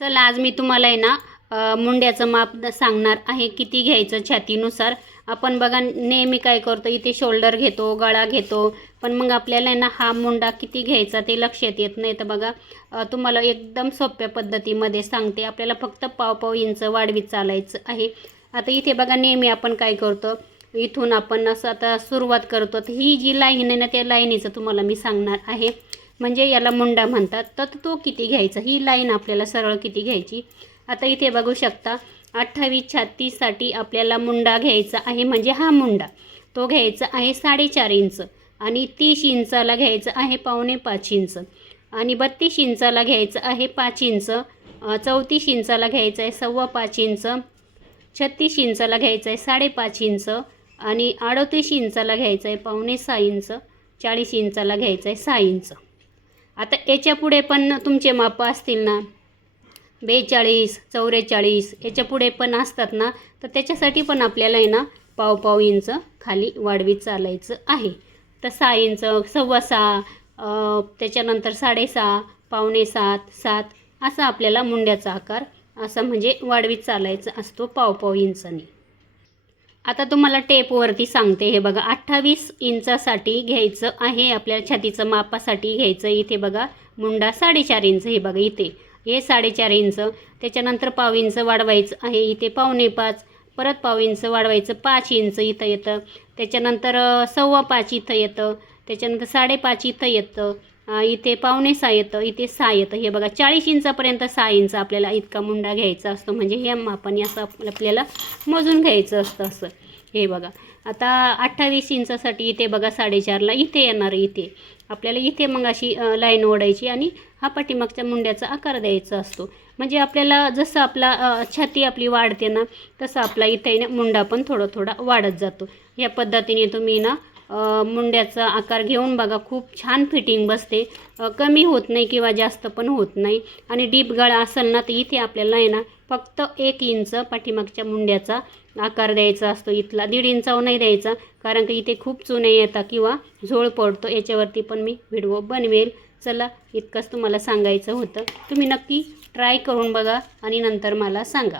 चला आज मी तुम्हाला आहे ना मुंड्याचं माप सांगणार आहे किती घ्यायचं छातीनुसार. आपण बघा नेहमी काय करतो, इथे शोल्डर घेतो, गळा घेतो, पण मग आपल्याला आहे ना हा मुंडा किती घ्यायचा ते लक्षात येत नाही. तर बघा तुम्हाला एकदम सोप्या पद्धतीमध्ये सांगते. आपल्याला फक्त पाव पाव इंच वाढवीत चालायचं आहे. आता इथे बघा नेहमी आपण काय करतो, इथून आपण असं आता सुरुवात करतो, तर ही जी लाईन आहे ना त्या लाईनीचं तुम्हाला मी सांगणार आहे. म्हणजे याला मुंडा म्हणतात. तर तो किती घ्यायचा, ही लाईन आपल्याला सरळ किती घ्यायची. आता इथे बघू शकता 28-36साठी आपल्याला मुंडा घ्यायचा आहे. म्हणजे हा मुंडा तो घ्यायचा आहे 4.5 इंच, आणि 30 इंचाला घ्यायचं आहे 4.25 इंच, आणि 32 इंचाला घ्यायचं आहे 5 इंच, 34 इंचाला घ्यायचं आहे 5.25 इंच, 36 इंचाला घ्यायचं आहे 5.5 इंच, आणि 38 इंचाला घ्यायचं आहे 5.25 इंच, 40 इंचाला घ्यायचं आहे 6 इंच. आता याच्या पुढे पण तुमचे माप असतील ना, 42, 44 याच्या पुढे पण असतात ना, तर त्याच्यासाठी पण आपल्याला आहे ना पाव पाव इंच खाली वाढवीत चालायचं आहे. तर 6 इंच, 6.25, त्याच्यानंतर 6.5, 6.25, 7 असा आपल्याला मुंड्याचा आकार असा म्हणजे वाढवीत चालायचा असतो पाव पाव इंचाने. आता तुम्हाला टेपवरती सांगते. हे बघा 28 इंचासाठी घ्यायचं आहे आपल्याला, छातीचं मापासाठी घ्यायचं. इथे बघा मुंडा 4.5 इंच, हे बघा इथे हे 4.5 इंच, त्याच्यानंतर पाव इंच वाढवायचं आहे. इथे 4.25, परत पाव इंच वाढवायचं, 5 इंच इथं येतं, त्याच्यानंतर 5.25 इथं येतं, त्याच्यानंतर 5.5 इथं येतं, इथे 5.25 येतं, इथे 6 येतं. हे बघा 40 इंचापर्यंत 6 इंच आपल्याला इतका मुंडा घ्यायचा असतो. म्हणजे हे मापाने असं आपल्याला मोजून घ्यायचं असतं असं. हे बघा आता 28 इंचासाठी इथे बघा 4.5ला इथे येणार, इथे आपल्याला इथे मग अशी लाईन ओढायची आणि हा पाठीमागच्या मुंड्याचा आकार द्यायचा असतो. म्हणजे आपल्याला जसं आपला छाती आपली वाढते ना, तसं आपला इथे ना मुंडा पण थोडा थोडा वाढत जातो. या पद्धतीने तुम्ही ना मुंड्याचा आकार घेऊन बघा, खूप छान फिटिंग बसते, कमी होत नाही किंवा जास्त पण होत नाही. आणि डीप गळा असेल ना, तर इथे आपल्याला आहे ना फक्त 1 इंच पाठीमागच्या मुंड्याचा आकार द्यायचा असतो. इथला 1.5 इंचावर नाही द्यायचा, कारण की इथे खूप चुने येतात किंवा झोळ पडतो. याच्यावरती पण मी व्हिडिओ बनवेल. चला इतकंच तुम्हाला सांगायचं होतं. तुम्ही नक्की ट्राय करून बघा आणि नंतर मला सांगा.